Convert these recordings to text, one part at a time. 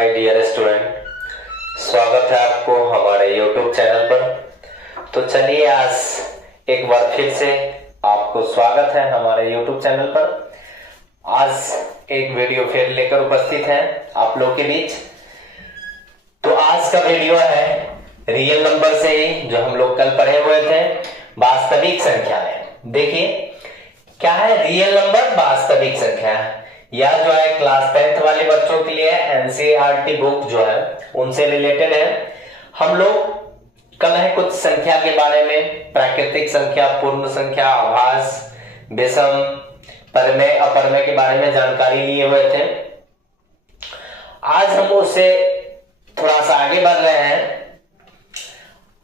My dear student, स्वागत है आपको हमारे YouTube चैनल पर। तो चलिए आज एक बार फिर से आपको स्वागत है हमारे YouTube चैनल पर। आज एक वीडियो फिर लेकर उपस्थित है आप लोग के बीच। तो आज का वीडियो है रियल नंबर से ही जो हम लोग कल पढ़े हुए थे वास्तविक संख्या में। देखिए क्या है रियल नंबर, वास्तविक संख्या या जो है क्लास 10th वाले बच्चों के लिए एनसीईआरटी बुक जो है उनसे रिलेटेड है। हम लोग कल है कुछ संख्या के बारे में, प्राकृतिक संख्या, पूर्ण संख्या, आभास, विषम, परमेय, अपरमेय के बारे में जानकारी लिए हुए थे। आज हम उससे थोड़ा सा आगे बढ़ रहे हैं।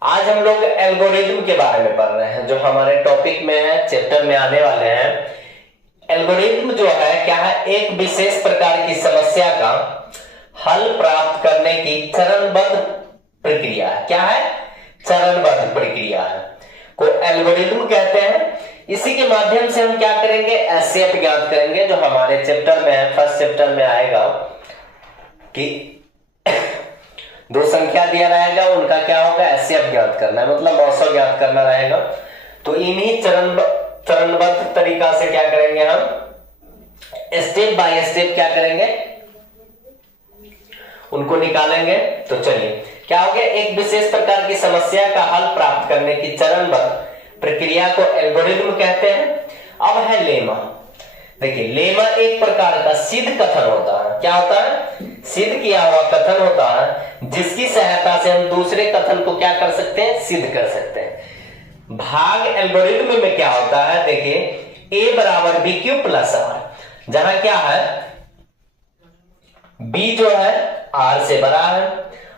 आज हम लोग एल्गोरिथम के बारे में पढ़ रहे हैं जो हमारे टॉपिक में है, चैप्टर में आने वाले हैं। एल्गोरिथम जो है क्या है, एक विशेष प्रकार की समस्या का हल प्राप्त करने की चरणबद्ध प्रक्रिया है। क्या है? चरणबद्ध प्रक्रिया है को एल्गोरिथम कहते हैं। इसी के माध्यम से हम क्या करेंगे, एचसीएफ ज्ञात करेंगे जो हमारे चैप्टर में है, फर्स्ट चैप्टर में आएगा कि दो संख्या दिया रहेगा, उनका क्या होगा, एचसीएफ ज्ञात करना है, मतलब औसत ज्ञात करना रहेगा। तो इन्हीं चरणबद्ध तरीका से क्या करेंगे, हम स्टेप बाय स्टेप क्या करेंगे, उनको निकालेंगे। तो चलिए क्या हो गया, एक विशेष प्रकार की समस्या का हल प्राप्त करने की चरणबद्ध प्रक्रिया को एल्गोरिथम कहते हैं। अब है लेमा। देखिए लेमा एक प्रकार का सिद्ध कथन होता है। क्या होता है? सिद्ध किया हुआ कथन होता है जिसकी सहायता से हम दूसरे कथन को क्या कर सकते हैं, सिद्ध कर सकते हैं। भाग एल्गोरिथम में क्या होता है, देखिए a बराबर बी क्यू प्लस आर, जहां क्या है b जो है r से बड़ा है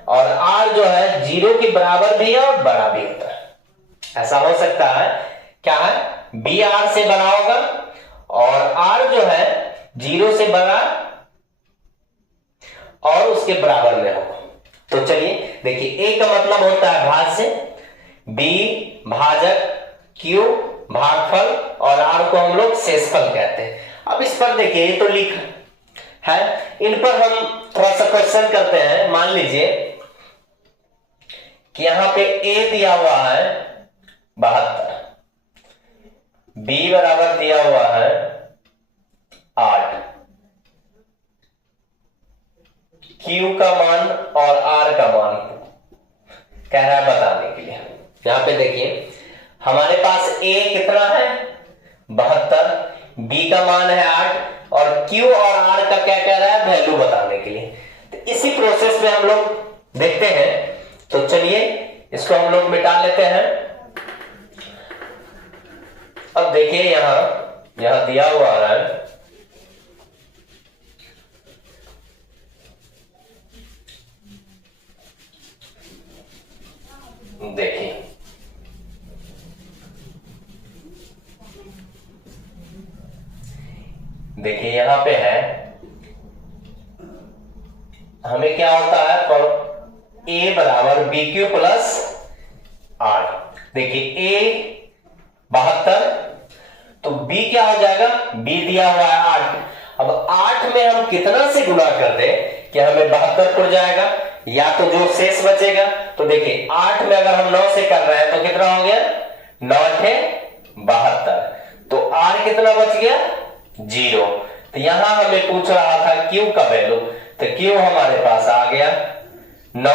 और r जो है 0 के बराबर भी है और बड़ा भी होता है। ऐसा हो सकता है क्या है, b r से बड़ा होगा और r जो है 0 से बड़ा और उसके बराबर में होगा। तो चलिए देखिए a का मतलब होता है भाज्य, b भाजक, q भागफल और r को हम लोग शेषफल कहते हैं। अब इस पर देखिए ये तो लिख है, इन पर हम थोड़ा सा क्वेश्चन करते हैं। मान लीजिए कि यहां पे a दिया हुआ है 72, b बराबर दिया हुआ है 8, q का मान और r का मान कह रहा है बताने के लिए। यहां पे देखिए हमारे पास a कितना है 72, b का मान है 8 और q और r का क्या कह रहा है, वैल्यू बताने के लिए। तो इसी प्रोसेस में हम लोग देखते हैं। तो चलिए इसको हम लोग मिटा लेते हैं। अब देखिए यहां दिया हुआ है देखिए यहां पे है, हमें क्या होता है, a बराबर बी क्यू प्लस आर। देखिए a 72 तो b क्या हो जाएगा, b दिया हुआ है 8। अब 8 में हम कितना से गुना कर दे कि हमें 72 पड़ जाएगा, या तो जो शेष बचेगा। तो देखिए 8 में अगर हम 9 से कर रहे हैं तो कितना हो गया, 9 × 72, तो r कितना बच गया, 0। तो यहां हमें पूछ रहा था q का वैल्यू, तो q हमारे पास आ गया 9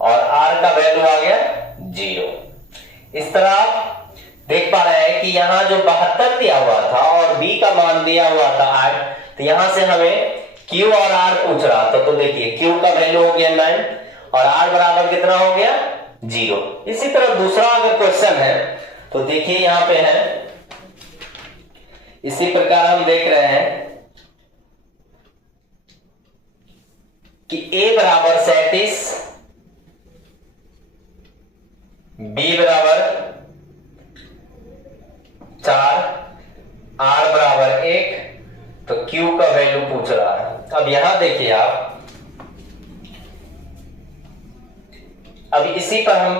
और r का वैल्यू आ गया 0। इस तरह आप देख पा रहे हैं कि यहां जो 72 दिया हुआ था और b का मान दिया हुआ था 8, तो यहां से हमें q और r पूछ रहा था। तो देखिए q का वैल्यू हो गया 9 और r बराबर कितना हो गया, 0। इसी तरह दूसरा अगर क्वेश्चन है तो देखिए यहां पे है, इसी प्रकार हम देख रहे हैं कि a बराबर 37, b बराबर 4, r बराबर 1, तो q का वैल्यू पूछ रहा है। अब यहां देखिए आप, अब इसी पर हम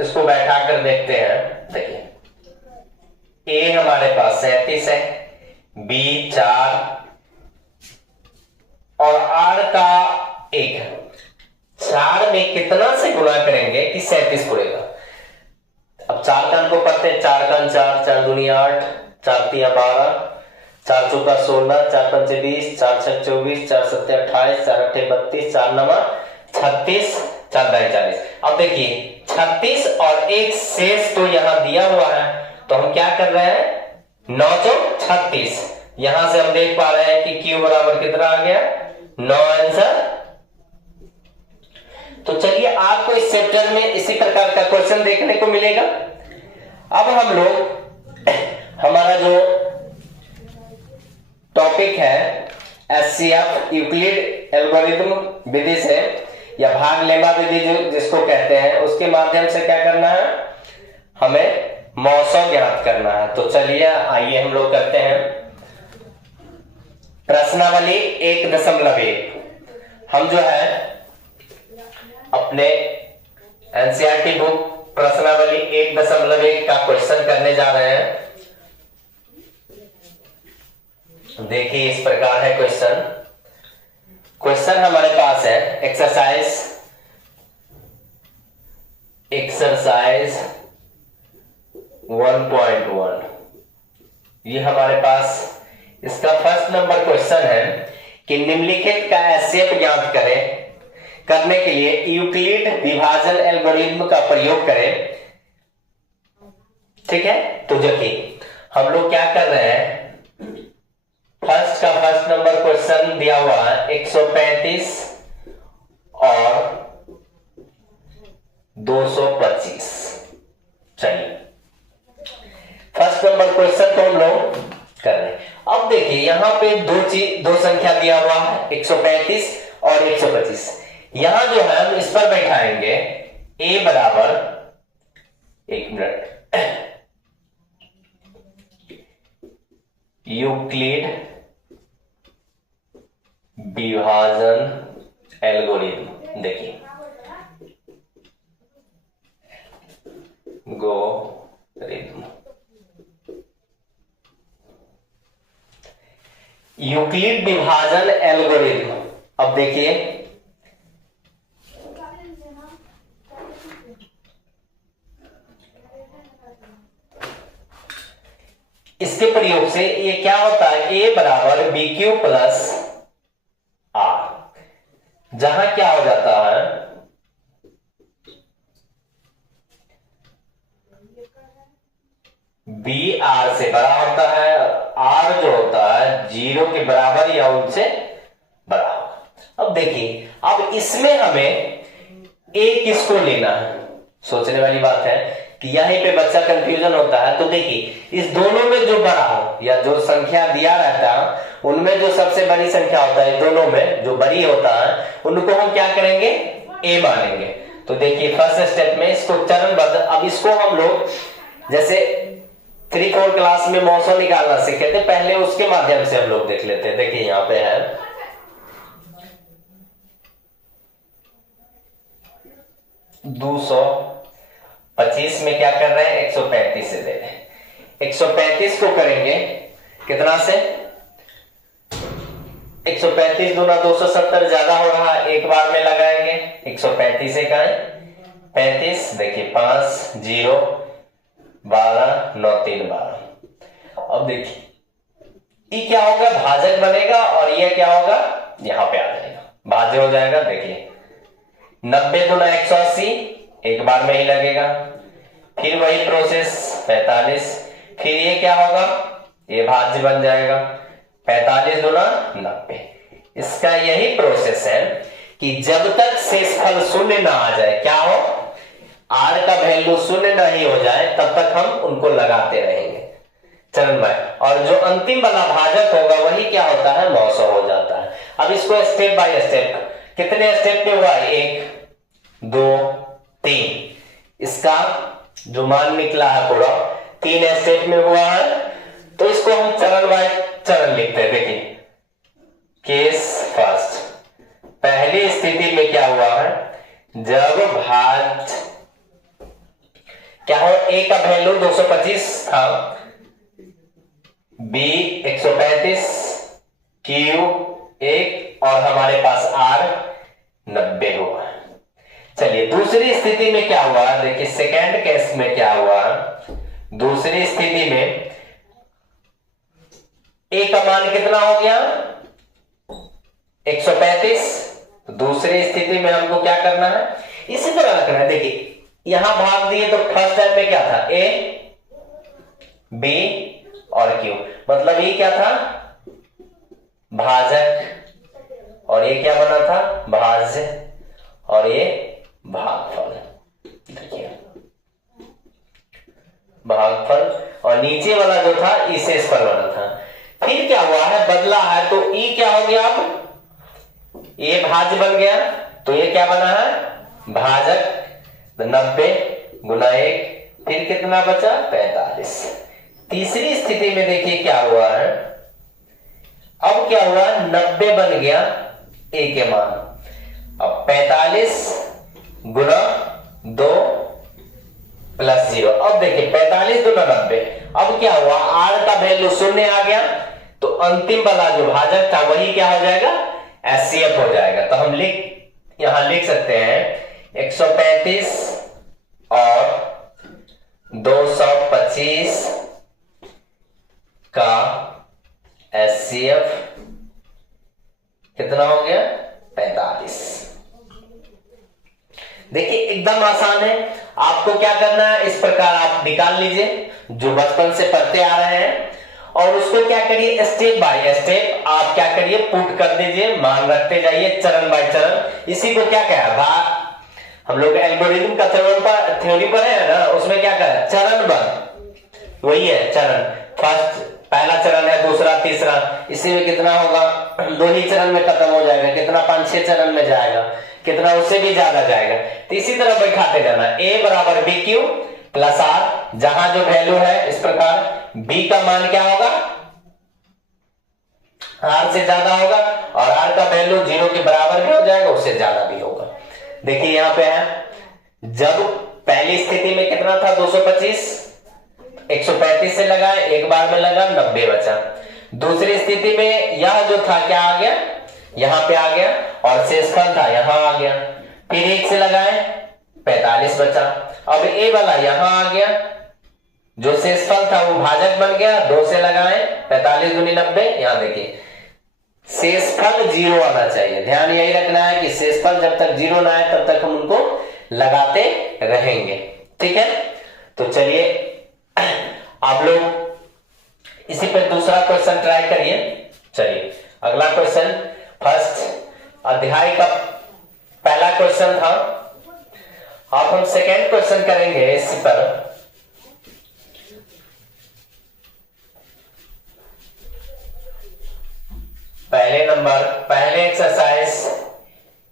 इसको बैठा कर देखते हैं। देखिए a हमारे पास 37 है, b 4, और r का 1, 4 में कितना से गुणा करेंगे कि 37 पूरेगा। अब 4 का को पढ़ते हैं, 4 का 4, 4 दूनी 8, 4 तिया 12, 4 चौका 16, 4 पंचे 20, 4 छक 24, 4 सत्ते 28, 4 अट्ठे 32, 4 नमा 36, 4 दाई 40। अब देखिए 36 और एक शेष तो यहां दिया हुआ है, तो हम क्या कर रहे हैं, 9 चौक 36। यहां से हम देख पा रहे हैं कि Q बराबर कितना आ गया, 9 आंसर। तो चलिए आपको इस चैप्टर में इसी प्रकार का क्वेश्चन देखने को मिलेगा। अब हम लोग हमारा जो टॉपिक है एचसीएफ यूक्लिड एल्गोरिथम विधि से या भाग लेमा विधि जो जिसको कहते हैं, उसके माध्यम से क्या करना है, हमें मौसम ज्ञात करना है। तो चलिए आइए हम लोग करते हैं प्रश्नावली 1.1। हम जो है अपने एनसीईआरटी बुक प्रश्नावली 1.1 का क्वेश्चन करने जा रहे हैं। देखिए इस प्रकार है क्वेश्चन हमारे पास है एक्सरसाइज 1.1। ये हमारे पास इसका फर्स्ट नंबर क्वेश्चन है कि निम्नलिखित का एचसीएफ ज्ञात करने के लिए यूक्लिड विभाजन एल्गोरिथम का प्रयोग करें। ठीक है, तो देखिए हम लोग क्या कर रहे हैं, फर्स्ट नंबर क्वेश्चन दिया हुआ है 135 और 225। चलिए फर्स्ट नंबर क्वेश्चन को हम लोग कर रहे हैं। अब देखिए यहां पे दो संख्या दिया हुआ है 135 और 125। यहां जो है हम इस पर बैठाएंगे a बराबर, एक मिनट, यूक्लिड विभाजन एल्गोरिथम। देखिए गोरिथम, यूक्लिड विभाजन एल्गोरिथम। अब देखिए इसके प्रयोग से ये क्या होता है, a बराबर बी क्यू प्लस आर, जहां क्या हो जाता है, बी आर से बड़ा होता है, आर जो होता है 0 के बराबर या उनसे बड़ा होगा। अब देखिए अब इसमें हमें a किसको लेना है, सोचने वाली बात है कि यहीं पे बच्चा कंफ्यूजन होता है। तो देखिए इस दोनों में जो बड़ा हो या जो संख्या दिया रहता है उनमें जो सबसे बड़ी संख्या होता है, दोनों में जो बड़ी होता है उनको हम क्या करेंगे, a मानेंगे। तो देखिए फर्स्ट स्टेप में इसको चरणबद्ध, अब इसको हम लोग जैसे 3-4 क्लास में मौसम निकालना सीखे थे, पहले उसके माध्यम से हम लोग देख लेते हैं। देखिए यहां पे है 225 में क्या कर रहे हैं, 135 से दे रहे हैं। 135 को करेंगे कितना से, 135 दूना 270 ज्यादा हो रहा है, एक बार में लगाएंगे 135 से का 35। देखिए 5 0 12 9 3 12। अब देखिए ये क्या होगा, भाजक बनेगा और ये क्या होगा, यहां पे आ जाएगा, भाज्य हो जाएगा। देखिए 90 दूना 180, एक बार में ही लगेगा। फिर वही प्रोसेस 45, फिर ये क्या होगा, ये भाज्य बन जाएगा 45 दूना 90। इसका यही प्रोसेस है कि जब तक शेषफल शून्य ना आ जाए, क्या हो, आर का वैल्यू शून्य नहीं हो जाए, तब तक हम उनको लगाते रहेंगे चरण में, और जो अंतिम वाला भाजक होगा वही क्या होता है, 900 हो जाता है। अब इसको स्टेप बाय स्टेप, कितने स्टेप में हुआ, 1 2 3, इसका जो मान निकला है पूरा 3 स्टेप में हुआ है। तो इसको हम चरण बाय चरण लिखते हैं। देखिए केस फर्स्ट, पहली स्थिति में क्या हुआ है, जब भाज क्या हो, a का वैल्यू 225 था, b 135, q 1 और हमारे पास r 90 होगा। चलिए दूसरी स्थिति में क्या हुआ, देखिए सेकेंड केस में क्या हुआ। दूसरी स्थिति में a का मान कितना हो गया 135। दूसरी स्थिति में हमको क्या करना है, इसी तरह रखना है। देखिए यहां भाग दिए तो फर्स्ट टाइम में क्या था a b और q, मतलब ये क्या था भाजक और ये क्या बना था भाज्य और ये भागफल। देखिए भागफल और नीचे वाला जो था ई शेषफल बना था। फिर क्या हुआ है बदला है, तो ई क्या हो गया, अब ये भाज्य बन गया, तो ये क्या बना है भाजक 90 गुना 1, फिर कितना बचा 45। तीसरी स्थिति में देखिए क्या हुआ है, अब क्या हुआ 90 बन गया a के मान, अब 45 गुना 2 प्लस 0। अब देखिए 45 गुना 90, अब क्या हुआ r का वैल्यू 0 आ गया, तो अंतिम वाला जो भाजक था वही क्या हो जाएगा एचसीएफ हो जाएगा। तो हम यहां लिख सकते हैं 135 और 225 का एचसीएफ कितना हो गया 45। देखिए एकदम आसान है, आपको क्या करना है इस प्रकार आप निकाल लीजिए जो बचपन से पढ़ते आ रहे हैं, और उसको क्या करिए स्टेप बाय स्टेप आप क्या करिए पुट कर दीजिए, मान रखते जाइए चरण बाय चरण। इसी को क्या कहा हम लोग एल्गोरिथम का थ्योरी पर है ना, उसमें क्या कहा चरणबद्ध, वही है चरण। फर्स्ट पहला चरण है, दूसरा तीसरा, इसी में कितना होगा 2 ही चरण में खत्म हो जाएगा, कितना 5-6 चरण में जाएगा, कितना उससे भी ज्यादा जाएगा। तो इसी तरह बैठाते जाना a बराबर बी क्यू प्लस आर, जहां जो वैल्यू है इस प्रकार b का मान क्या होगा r से ज्यादा होगा, और r का वैल्यू 0 के बराबर भी हो जाएगा, उससे ज्यादा भी होगा। देखिए यहां पे है जब पहली स्थिति में कितना था 225, 135 से लगाए एक बार में लगा 90 बचा। दूसरी स्थिति में यह जो था क्या आ गया यहां पे आ गया, और शेषफल था यहां आ गया, फिर 1 से लगाए 45 बचा। अब ए वाला यहां आ गया, जो शेषफल था वो भाजक बन गया, 2 से लगाए 45 दूनी 90। यहां देखिए शेषफल 0 आना चाहिए, ध्यान यही रखना है कि शेषफल जब तक 0 ना आए तब तक हम उनको लगाते रहेंगे, ठीक है। तो चलिए आप लोग इसी पर दूसरा क्वेश्चन ट्राई करिए। चलिए अगला क्वेश्चन, फर्स्ट अध्याय का पहला क्वेश्चन था, अब हम सेकेंड क्वेश्चन करेंगे इसी पर। पहले नंबर पहले एक्सरसाइज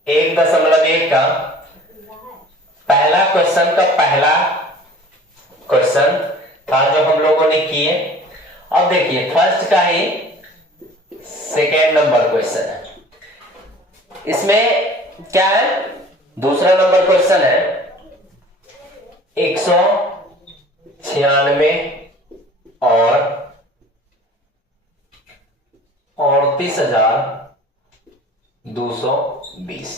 1.1 का पहला क्वेश्चन का पहला क्वेश्चन था जो हम लोगों ने किए। अब देखिए फर्स्ट का ही सेकेंड नंबर क्वेश्चन है, इसमें क्या है दूसरा नंबर क्वेश्चन है 196 और 38,220।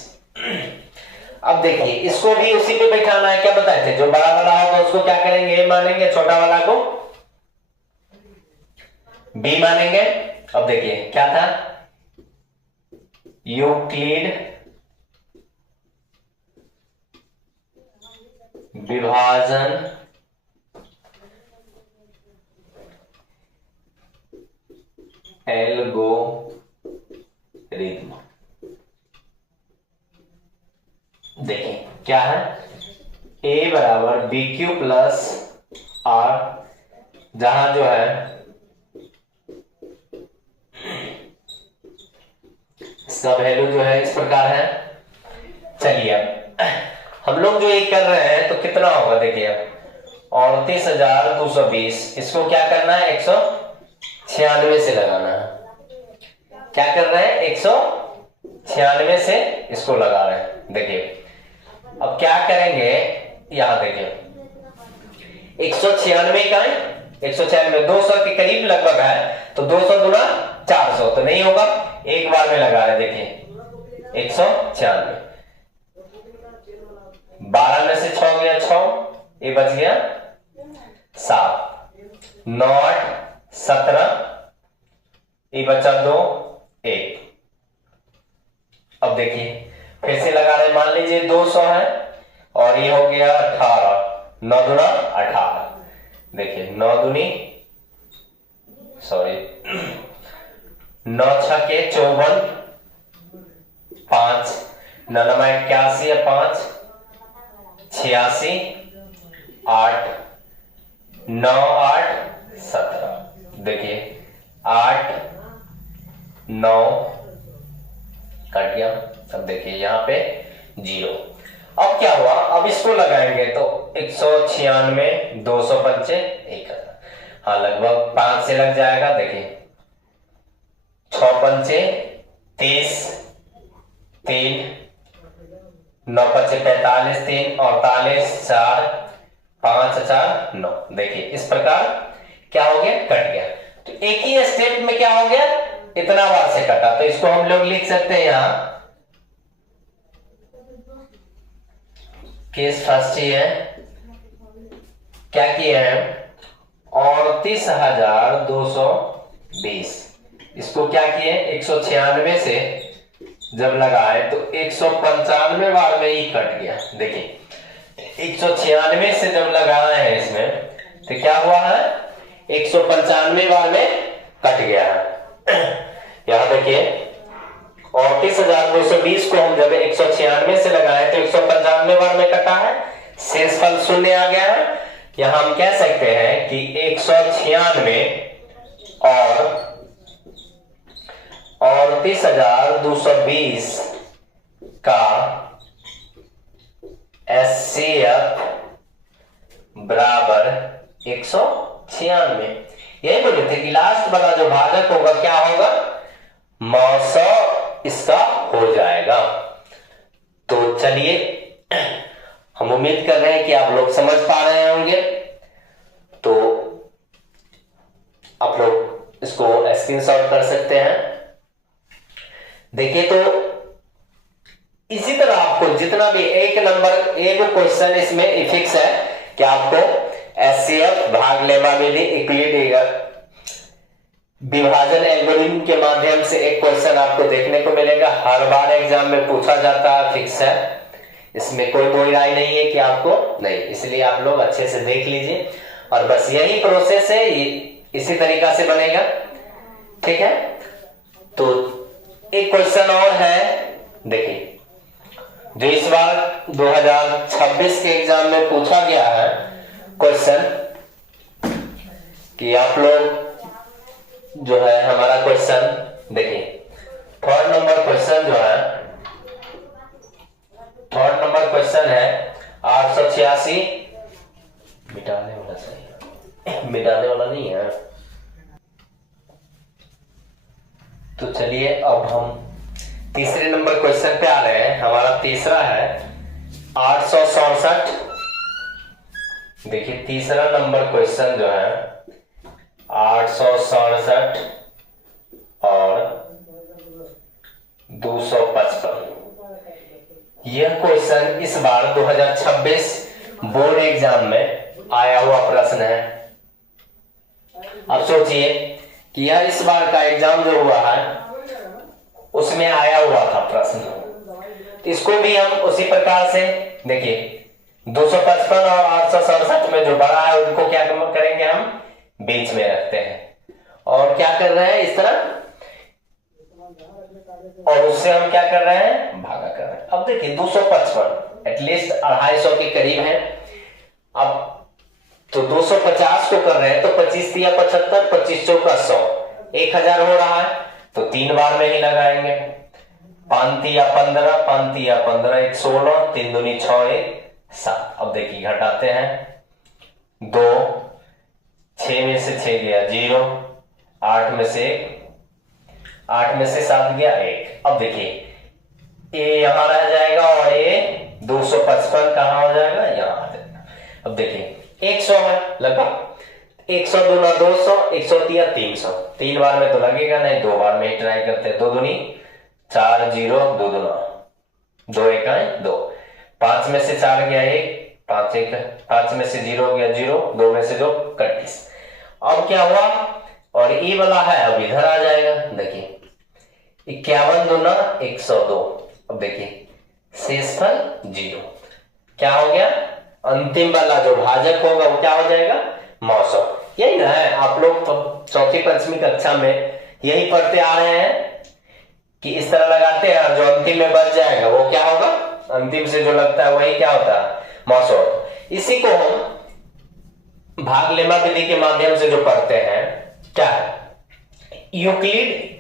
अब देखिए इसको भी उसी पे बैठाना है, क्या बताए थे जो बड़ा वाला होगा उसको क्या करेंगे ए मानेंगे, छोटा वाला को बी मानेंगे। अब देखिए क्या था यूक्लिड विभाजन एल्गोरिथम। देखिए क्या है a बराबर बी क्यू प्लस आर, जहां जो है इसका वैल्यू जो है इस प्रकार है। चलिए अब हम लोग जो ये कर रहे हैं तो कितना होगा देखिए 38,220, इसको क्या करना है 196 से लगाना है। क्या कर रहे हैं 196 से इसको लगा रहे हैं। देखिए अब क्या करेंगे, यहां देखिए 196 का 196 200 के करीब लगभग है, तो 200 गुना 400 तो नहीं होगा, एक बार में लगा रहे, देखिए 196, 12 में से 6 गया 6, ये बच गया 7, 9 8 17, ये बचा 2 1। अब देखिए फिर से लगा रहे, मान लीजिए 200 है और ये हो गया 18, 9 दूना 18, देखिए 9 दूनी 9 छके 54, 5 9 81 है 5 86, 8 9 8 17, देखिए 8 9 कट गया। अब देखिए यहाँ पे 0। अब क्या हुआ, अब इसको लगाएंगे तो 196 205 1, हाँ लगभग 5 से लग जाएगा। देखिए 6 पंचे 30, 3 9 पचे 45, 3 48, 4 5 4 9, देखिए इस प्रकार क्या हो गया, कट गया। तो एक ही स्टेप में क्या हो गया, इतना बार से कटा। तो इसको हम लोग लिख सकते हैं यहां, केस फर्स्ट ही है, क्या किए हैं 38,220, इसको क्या किए 196 से जब लगाए तो 195 बार में ही कट गया। देखिए 196 से जब लगाए हैं इसमें तो क्या हुआ है, 195 बार में कट गया है। यहां देखिए 38,220 को हम जब 196 से लगाए तो 195 बार में कटा है, शेषफल 0 आ गया है। यहां हम कह सकते हैं कि 196 और 38,220 का HCF बराबर 196। यही बोले थे कि लास्ट वाला जो भाजक होगा क्या होगा, 900 इसका हो जाएगा। तो चलिए हम उम्मीद कर रहे हैं कि आप लोग समझ पा रहे होंगे। तो आप लोग इसको स्क्रीनशॉट कर सकते हैं। देखिए तो इसी तरह आपको जितना भी एक क्वेश्चन इसमें फिक्स है कि आपको एचसीएफ भाग लेमा मिली इक्विलिब्रियम विभाजन एल्गोरिथम के माध्यम से एक क्वेश्चन आपको देखने को मिलेगा, हर बार एग्जाम में पूछा जाता है, फिक्स है, इसमें कोई दो राय नहीं है कि आपको नहीं, इसलिए आप लोग अच्छे से देख लीजिए। और बस यही प्रोसेस है, इसी तरीका से बनेगा, ठीक है। तो एक क्वेश्चन और है, देखिए जो इस बार 2026 के एग्जाम में पूछा गया है क्वेश्चन, कि आप लोग जो है हमारा क्वेश्चन देखिए, थर्ड नंबर क्वेश्चन है 886, मिटाने वाला सही, मिटाने वाला नहीं है। तो चलिए अब हम तीसरे नंबर क्वेश्चन पे आ रहे हैं। हमारा तीसरा है 867। देखिए तीसरा नंबर क्वेश्चन जो है 867 और 255। यह क्वेश्चन इस बार 2026 बोर्ड एग्जाम में आया हुआ प्रश्न है। अब सोचिए कि यह इस बार का एग्जाम जो हुआ है उसमें आया हुआ था प्रश्न। इसको भी हम उसी प्रकार से देखिए 255 और 867 में जो बड़ा है उनको क्या करेंगे, हम बीच में रखते हैं और क्या कर रहे हैं इस तरह, और उससे हम क्या कर रहे हैं, भागा कर रहे हैं। अब देखिए 255 एटलीस्ट 250 के करीब है। अब तो 250 को कर रहे हैं तो 25 या 75, 25 चौका 100, 1000 हो रहा है, तो 3 बार में ही लगाएंगे। 5 या 15, 5 या 15, 1 16, 3 दूनी 6 1 7। अब देखिए घटाते हैं, 2 6 में से 6 गया 0, 8 में से 7 गया 1। अब देखिए ये यहां रह जाएगा और ये 255 कहां हो जाएगा, यहां आ जाएगा। अब देखिए 100 है लगभग, 100 दूना 200, 130 300, 3 बार में तो लगेगा नहीं, 2 बार में ही ट्राई करते हैं। 2 दूनी 4, 0, 2 दूना 2, 1 आए 2, 5 में से 4 गया 1, 5 में से 0 गया 0, 2 में से 2 31। अब क्या हुआ, और ई वाला है अब इधर आ जाएगा। देखिए 51 दूना 102। अब देखिए शेषफल 0। क्या हो गया, अंतिम वाला जो भाजक होगा वो क्या हो जाएगा, 900। यही ना है, आप लोग तो चौथी पंचमी कक्षा में यही पढ़ते आ रहे हैं कि इस तरह लगाते हैं, जो अंतिम में बच जाएगा वो क्या होगा, अंतिम से जो लगता है वही क्या होता है, 900। इसी को हम भाग लेमा विधि के माध्यम से जो पढ़ते हैं, क्या है, यूक्लिड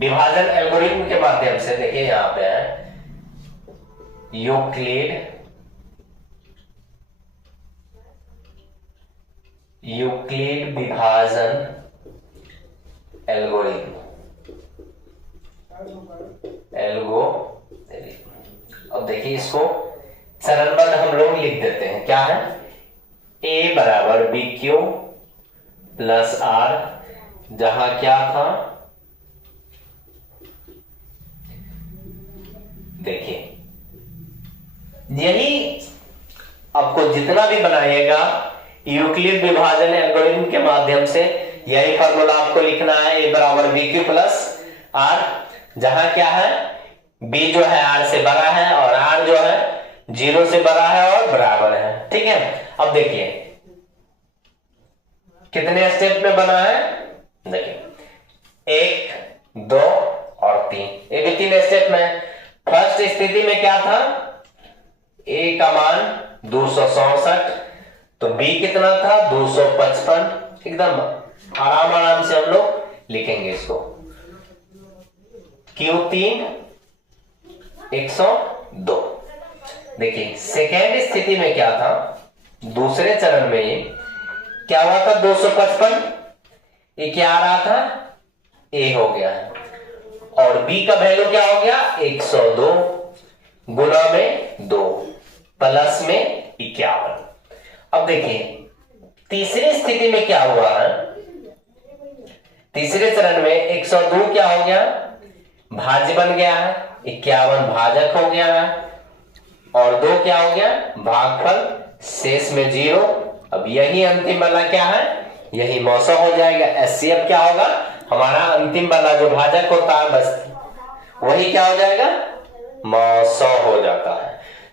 विभाजन एल्गोरिथम के माध्यम से। देखिए यहां पे है यूक्लिड विभाजन एल्गोरिथम। अब देखिए इसको चरणबद्ध हम लोग लिख देते हैं। क्या है, a बराबर बी क्यू प्लस आर, जहां क्या था, देखिए यही आपको जितना भी बनाइएगा यूक्लिड विभाजन एल्गोरिथम के माध्यम से यही फार्मूला आपको लिखना है, a बराबर बी क्यू प्लस आर, जहां क्या है, b जो है r से बड़ा है और r जो है 0 से बड़ा है और बराबर है। ठीक है, अब देखिए कितने स्टेप में बना है, देखिए 1, 2 और 3, ये भी 3 स्टेप में। फर्स्ट स्थिति में क्या था, a का मान 267, तो b कितना था 255। एकदम आराम से हम लोग लिखेंगे इसको, Q3 102। देखिए सेकेंड स्थिति में क्या था, दूसरे चरण में क्या हुआ था, 255, ये क्या आ रहा था, a हो गया है, और b का वैल्यू क्या हो गया, 102 गुना में 2 प्लस में 51। अब देखिए तीसरी स्थिति में क्या हुआ है, तीसरे चरण में 102 क्या हो गया, भाज्य बन गया है, 51 भाजक हो गया है, और 2 क्या हो गया, भागफल, शेष में 0। अब यही अंतिम वाला क्या है, यही 900 हो जाएगा। एचसीएफ क्या होगा, हमारा अंतिम वाला जो भाजक होता है बस वही क्या हो जाएगा, 900 हो जाता है।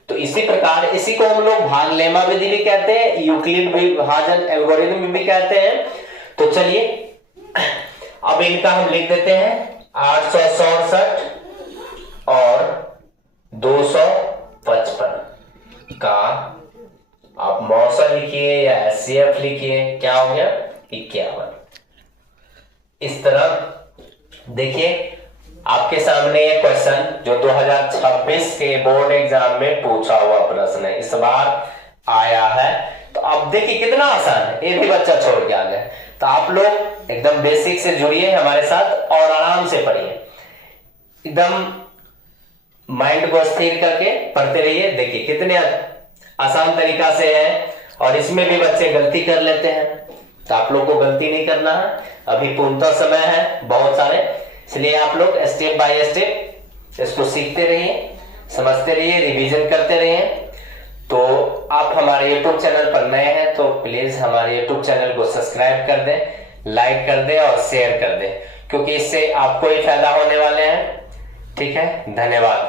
तो इसी प्रकार इसी को हम लोग भाग लेमा विधि भी कहते हैं, यूक्लिड विभाजन एल्गोरिथम भी कहते हैं। तो चलिए अब इनका हम लिख देते हैं 867 और 255 का आप 900 लिखिए या एचसीएफ लिखिए, क्या हो गया 51। इस तरह देखिए आपके सामने एक क्वेश्चन जो 2026 के बोर्ड एग्जाम में पूछा हुआ प्रश्न है, इस बार आया है। तो अब देखिए कितना आसान है, ये भी बच्चा छोड़ के आ गया। तो आप लोग एकदम बेसिक से जुड़िए हमारे साथ और आराम से पढ़िए, एकदम माइंड को स्थिर करके पढ़ते रहिए। देखिए कितने आसान तरीका से है, और इसमें भी बच्चे गलती कर लेते हैं, तो आप लोग को गलती नहीं करना है, अभी पूर्णतः समय है बहुत सारे, इसलिए आप लोग स्टेप बाय स्टेप इसको सीखते रहिए, समझते रहिए, रिवीजन करते रहिए। तो आप हमारे YouTube चैनल पर नए हैं तो प्लीज हमारे YouTube चैनल को सब्सक्राइब कर दें, लाइक कर दें और शेयर कर दें, क्योंकि इससे आपको ही फायदा होने वाले हैं। ठीक है, धन्यवाद।